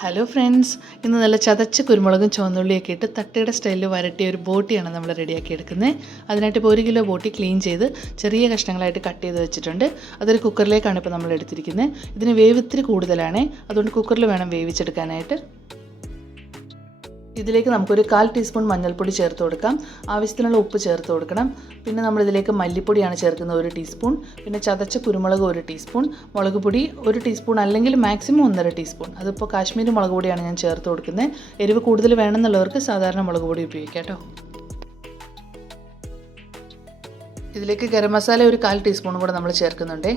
Hello friends ഇന്ന് നല്ല ചതച്ച കുരുമുളകും ചുവന്നുള്ളിയൊക്കെ ഇട്ട് തട്ടയുടെ സ്റ്റൈലിൽ വരട്ടിയ ഒരു ബോട്ടിയാണ് നമ്മൾ റെഡിയാക്കി എടുക്കുന്നത്. അതിനായിട്ട് ഇപ്പോൾ ഒരു കിലോ ബോട്ടി ക്ലീൻ ചെയ്ത് ചെറിയ കഷ്ണങ്ങളായിട്ട് കട്ട് ചെയ്ത് വെച്ചിട്ടുണ്ട്. അതൊരു കുക്കറിലേക്കാണ് ഇപ്പോൾ നമ്മൾ എടുത്തിരിക്കുന്നത്. ഇതിന് വേവ് ഇത്തിരി കൂടുതലാണ്. അതുകൊണ്ട് കുക്കറിൽ വേണം വേവിച്ചെടുക്കാനായിട്ട്. ഇതിലേക്ക് നമുക്കൊരു കാൽ ടീസ്പൂൺ മഞ്ഞൾപ്പൊടി ചേർത്ത് കൊടുക്കാം. ആവശ്യത്തിനുള്ള ഉപ്പ് ചേർത്ത് കൊടുക്കണം. പിന്നെ നമ്മൾ ഇതിലേക്ക് മല്ലിപ്പൊടിയാണ് ചേർക്കുന്നത് ഒരു ടീസ്പൂൺ. പിന്നെ ചതച്ച കുരുമുളക് ഒരു ടീസ്പൂൺ. മുളക് പൊടി ഒരു ടീസ്പൂൺ അല്ലെങ്കിൽ മാക്സിമം ഒന്നര ടീസ്പൂൺ. അതിപ്പോൾ കാശ്മീരി മുളക് പൊടിയാണ് ഞാൻ ചേർത്ത് കൊടുക്കുന്നത്. എരിവ് കൂടുതൽ വേണമെന്നുള്ളവർക്ക് സാധാരണ മുളക് പൊടി ഉപയോഗിക്കാം കേട്ടോ. ഇതിലേക്ക് ഗരം മസാല ഒരു കാൽ ടീസ്പൂൺ കൂടെ നമ്മൾ ചേർക്കുന്നുണ്ടേ.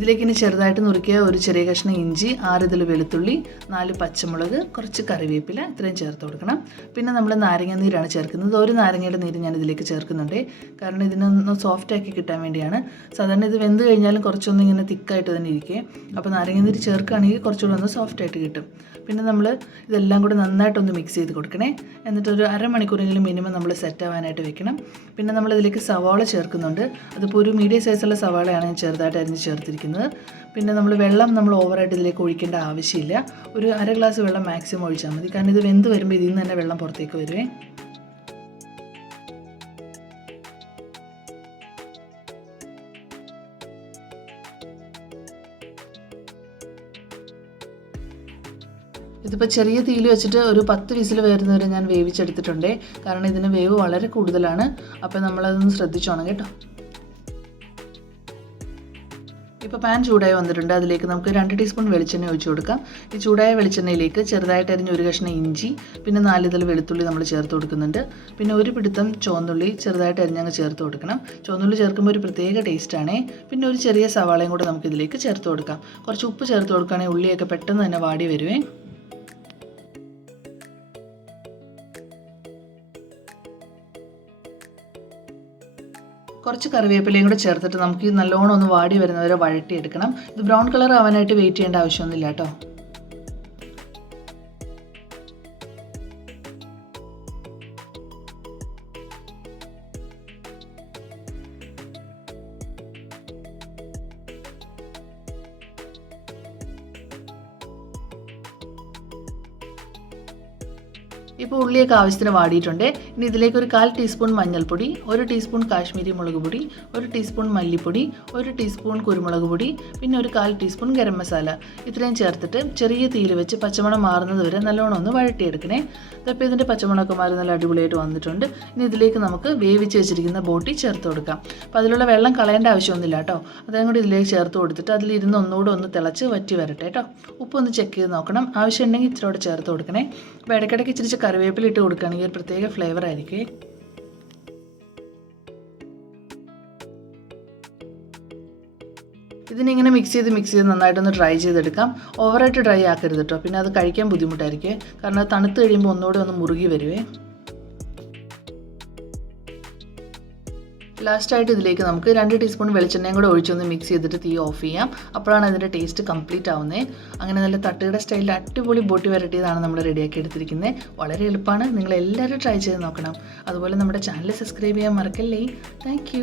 ഇതിലേക്ക് ഇനി ചെറുതായിട്ട് നുറുക്കിയ ഒരു ചെറിയ കഷ്ണം ഇഞ്ചി ആറ് ആറിതിൽ വെളുത്തുള്ളി നാല് പച്ചമുളക് കുറച്ച് കറിവേപ്പില ഇത്രയും ചേർത്ത് കൊടുക്കണം. പിന്നെ നമ്മൾ നാരങ്ങ നീരാണ് ചേർക്കുന്നത്. ഒരു നാരങ്ങയുടെ നീര് ഞാൻ ഇതിലേക്ക് ചേർക്കുന്നുണ്ട്. കാരണം ഇതിനൊന്ന് സോഫ്റ്റ് ആക്കി കിട്ടാൻ വേണ്ടിയാണ്. സാധാരണ ഇത് വെന്ത് കഴിഞ്ഞാലും കുറച്ചൊന്നും ഇങ്ങനെ തിക്കായിട്ട് തന്നെ ഇരിക്കുക അപ്പോൾ നാരങ്ങ നീര് ചേർക്കുകയാണെങ്കിൽ കുറച്ചുകൂടെ ഒന്ന് സോഫ്റ്റ് ആയിട്ട് കിട്ടും. പിന്നെ നമ്മൾ ഇതെല്ലാം കൂടെ നന്നായിട്ടൊന്ന് മിക്സ് ചെയ്ത് കൊടുക്കണേ. എന്നിട്ട് ഒരു അരമണിക്കൂറെങ്കിലും മിനിമം നമ്മൾ സെറ്റ് ആവാനായിട്ട് വെക്കണം. പിന്നെ നമ്മൾ ഇതിലേക്ക് സവാള ചേർക്കുന്നുണ്ട്. അതിപ്പോൾ ഒരു മീഡിയം സൈസുള്ള സവാളയാണ് ഞാൻ ചെറുതായിട്ട് അരിഞ്ഞ് ചേർത്തിരിക്കുന്നത്. പിന്നെ നമ്മൾ വെള്ളം നമ്മൾ ഓവറായിട്ട് ഇതിലേക്ക് ഒഴിക്കേണ്ട ആവശ്യമില്ല. ഒരു അര ഗ്ലാസ് വെള്ളം മാക്സിമം ഒഴിച്ചാൽ മതി. കാരണം ഇത് വെന്ത് വരുമ്പോൾ ഇതിൽ നിന്ന് തന്നെ വെള്ളം പുറത്തേക്ക് വരുവേ. ഇതിപ്പോൾ ചെറിയ തീയിൽ വെച്ചിട്ട് ഒരു പത്ത് വിസിൽ വരുന്നവരെ ഞാൻ വേവിച്ചെടുത്തിട്ടുണ്ട്. കാരണം ഇതിന് വേവ് വളരെ കൂടുതലാണ്. അപ്പോൾ നമ്മളതൊന്ന് ശ്രദ്ധിച്ചോണം കേട്ടോ. ഇപ്പോൾ പാൻ ചൂടായി വന്നിട്ടുണ്ട്. അതിലേക്ക് നമുക്ക് രണ്ട് ടീസ്പൂൺ വെളിച്ചെണ്ണ ഒഴിച്ചു കൊടുക്കാം. ഈ ചൂടായ വെളിച്ചെണ്ണയിലേക്ക് ചെറുതായിട്ട് അരിഞ്ഞ ഒരു കഷ്ണം ഇഞ്ചി പിന്നെ നാല് നാലിതൾ വെളുത്തുള്ളി നമ്മൾ ചേർത്ത് കൊടുക്കുന്നുണ്ട്. പിന്നെ ഒരു പിടുത്തം ചുവന്നുള്ളി ചെറുതായിട്ട് അരിഞ്ഞങ്ങ് ചേർത്ത് കൊടുക്കണം. ചുവന്നുള്ളി ചേർക്കുമ്പോൾ ഒരു പ്രത്യേക ടേസ്റ്റാണേ പിന്നെ ഒരു ചെറിയ സവാളയും കൂടെ നമുക്ക് ഇതിലേക്ക് ചേർത്ത് കൊടുക്കാം. കുറച്ച് ഉപ്പ് ചേർത്ത് കൊടുക്കുകയാണെങ്കിൽ ഉള്ളിയൊക്കെ പെട്ടെന്ന് തന്നെ വാടി വരുവേ. കുറച്ച് കറിവേപ്പിലയും കൂടെ ചേർത്തിട്ട് നമുക്ക് നല്ലോണം ഒന്ന് വാടി വരുന്നവരെ വഴട്ടിയെടുക്കണം ഇത് ബ്രൗൺ കളർ ആവാനായിട്ട് വെയിറ്റ് ചെയ്യേണ്ട ആവശ്യമൊന്നുമില്ല കേട്ടോ. ഇപ്പോൾ ഉള്ളിയൊക്കെ ആവശ്യത്തിന് വാടിയിട്ടുണ്ട്. ഇനി ഇതിലേക്ക് ഒരു കാൽ ടീസ്പൂൺ മഞ്ഞൾപ്പൊടി ഒരു ടീസ്പൂൺ കാശ്മീരി മുളക് പൊടി ഒരു ടീസ്പൂൺ മല്ലിപ്പൊടി ഒരു ടീസ്പൂൺ കുരുമുളക് പൊടി പിന്നെ ഒരു കാൽ ടീസ്പൂൺ ഗരം മസാല. ഇത്രയും ചേർത്തിട്ട് ചെറിയ തീയിൽ വെച്ച് പച്ചമണം മാറുന്നത് വരെ നല്ലോണം ഒന്ന് വഴട്ടിയെടുക്കണേ അപ്പോൾ ഇതിന്റെ പച്ചമണമൊക്കെ മാറി നല്ല അടിപൊളിയായിട്ട് വന്നിട്ടുണ്ട്. ഇനി ഇതിലേക്ക് നമുക്ക് വേവിച്ച് വെച്ചിരിക്കുന്ന ബോട്ടി ചേർത്ത് കൊടുക്കാം. അപ്പോൾ അതിലുള്ള വെള്ളം കളയേണ്ട ആവശ്യമൊന്നുമില്ല കേട്ടോ. അതേ കൂടി ഇതിലേക്ക് ചേർത്ത് കൊടുത്തിട്ട് അതിലിരുന്ന് ഒന്നുകൂടെ ഒന്ന് തിളച്ച് വറ്റി വരട്ടെ കേട്ടോ. ഉപ്പൊന്ന് ചെക്ക് ചെയ്ത് നോക്കണം. ആവശ്യമുണ്ടെങ്കിൽ ഇച്ചിരി ചേർത്ത് കൊടുക്കണേ. അപ്പോൾ ഇടയ്ക്കിടയ്ക്ക് ഇച്ചിരി കറിവേപ്പില ഇട്ട് കൊടുക്കുകയാണെങ്കിൽ ഒരു പ്രത്യേക ഫ്ലേവർ ആയിരിക്കും. ഇതിനിങ്ങനെ മിക്സ് ചെയ്ത് മിക്സ് ചെയ്ത് നന്നായിട്ടൊന്ന് ഡ്രൈ ചെയ്തെടുക്കാം. ഓവറായിട്ട് ഡ്രൈ ആക്കരുത് കേട്ടോ പിന്നെ അത് കഴിക്കാൻ ബുദ്ധിമുട്ടായിരിക്കും. കാരണം തണുത്ത് കഴിയുമ്പോൾ ഒന്നുകൂടെ ഒന്ന് മുറുകി വരുവേ. ലാസ്റ്റായിട്ട് ഇതിലേക്ക് നമുക്ക് രണ്ട് ടീസ്പൂൺ വെളിച്ചെണ്ണയും കൂടെ ഒഴിച്ചൊന്ന് മിക്സ് ചെയ്തിട്ട് തീ ഓഫ് ചെയ്യാം. അപ്പോഴാണ് അതിന്റെ ടേസ്റ്റ് കംപ്ലീറ്റ് ആവുന്നത് അങ്ങനെ നല്ല തട്ടുകട സ്റ്റൈലിൽ അടിപൊളി ബോട്ടി വരട്ടിയതാണ് നമ്മൾ റെഡിയാക്കി എടുത്തിരിക്കുന്നത് വളരെ എളുപ്പമാണ്. നിങ്ങൾ എല്ലാവരും ട്രൈ ചെയ്ത് നോക്കണം. അതുപോലെ നമ്മുടെ ചാനൽ സബ്സ്ക്രൈബ് ചെയ്യാൻ മറക്കല്ലേ? താങ്ക്